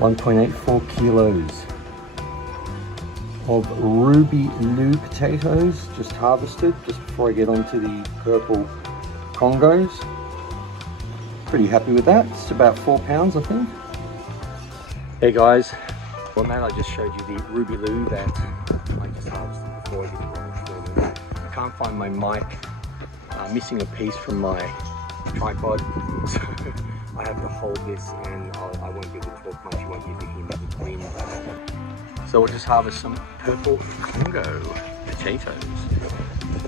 1.84 kilos of Ruby Lou potatoes, just harvested, just before I get onto the purple Congos. Pretty happy with that. It's about 4 pounds, I think. Hey guys, well now I just showed you the Ruby Lou that I just harvested before I did the launch filming. I can't find my mic, missing a piece from my tripod, so I have to hold this and I won't be able to talk much. You won't be able to hear me between. So we'll just harvest some purple Congo potatoes.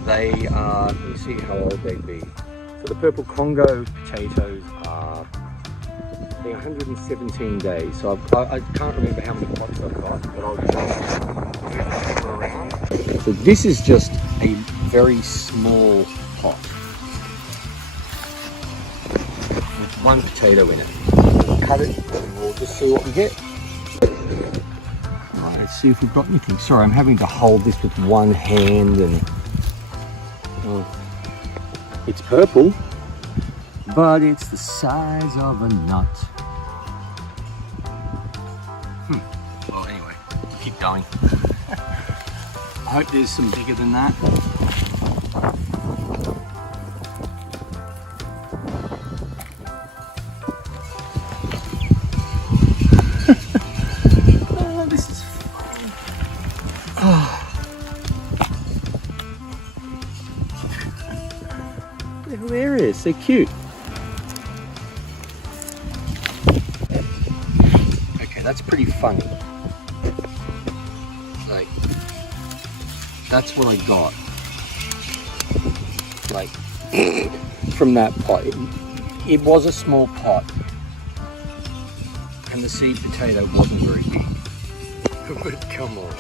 They are, let me see how old they'd be. So the purple Congo potatoes are 117 days. So I can't remember how many pots I've got, but I'll just move around. So this is just a very small pot with one potato in it. We'll cut it and we'll just see what we get. All right, let's see if we've got anything. Sorry, I'm having to hold this with one hand and it's purple, but it's the size of a nut. Well, anyway, keep going. I hope there's some bigger than that. Oh, this is fun. Oh. They're hilarious, they're cute. Okay, that's pretty funny. Like, that's what I got. Like, from that pot. It was a small pot. And the seed potato wasn't very big. But come on.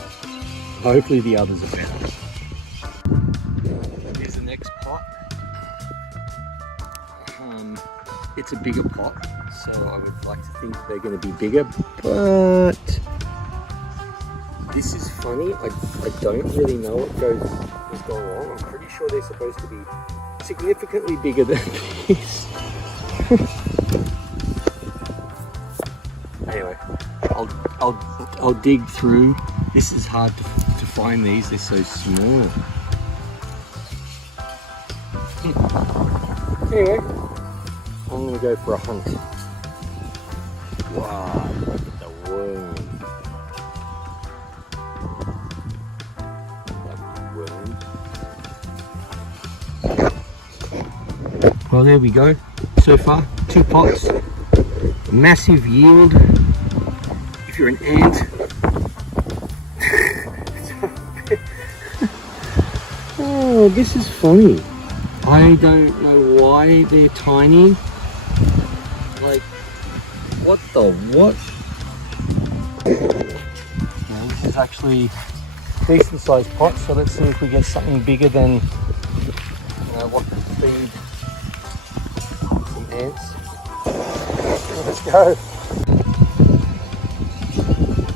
Hopefully the others are better. Here's the next pot. It's a bigger pot, so I would like to think they're going to be bigger, but this is funny. I don't really know what is going on. I'm pretty sure they're supposed to be significantly bigger than this. Anyway, I'll dig through. This is hard to find these. They're so small. Anyway, I'm going to go for a hunt. Wow, look at the worm. Well, there we go. So far, 2 pots. Massive yield. If you're an ant. Oh, this is funny. I don't know why they're tiny. Like, what the what? Yeah, this is actually a decent sized pot, so let's see if we get something bigger than what could feed some ants. Let's go.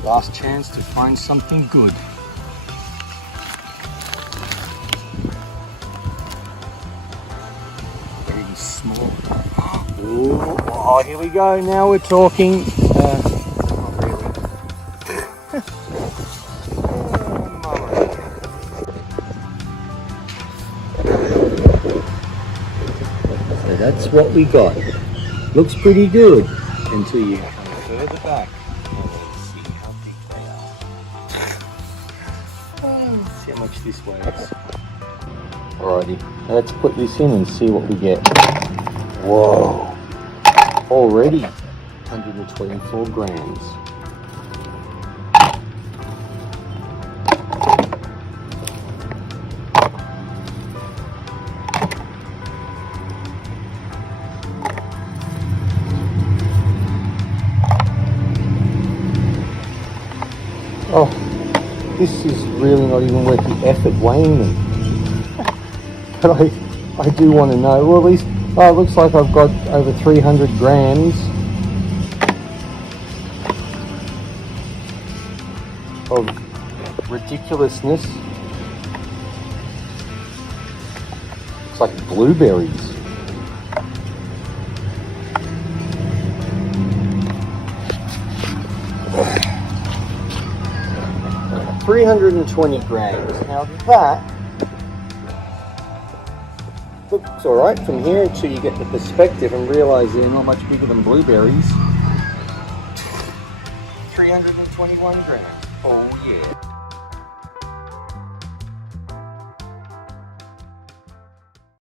Last chance to find something good. Very small. Ooh, oh, here we go. Now we're talking. Not really. So that's what we got. Looks pretty good until you come further back. Let's see how big they are. Let's see how much this weighs. Alrighty, let's put this in and see what we get. Whoa! Already 124 grams. Oh, this is really not even worth the effort weighing them. But I do want to know, well, at least, oh, it looks like I've got over 300 grams of ridiculousness. It's like blueberries. 320 grams. Now that looks alright from here until you get the perspective and realise they're not much bigger than blueberries. 321 grams. Oh yeah.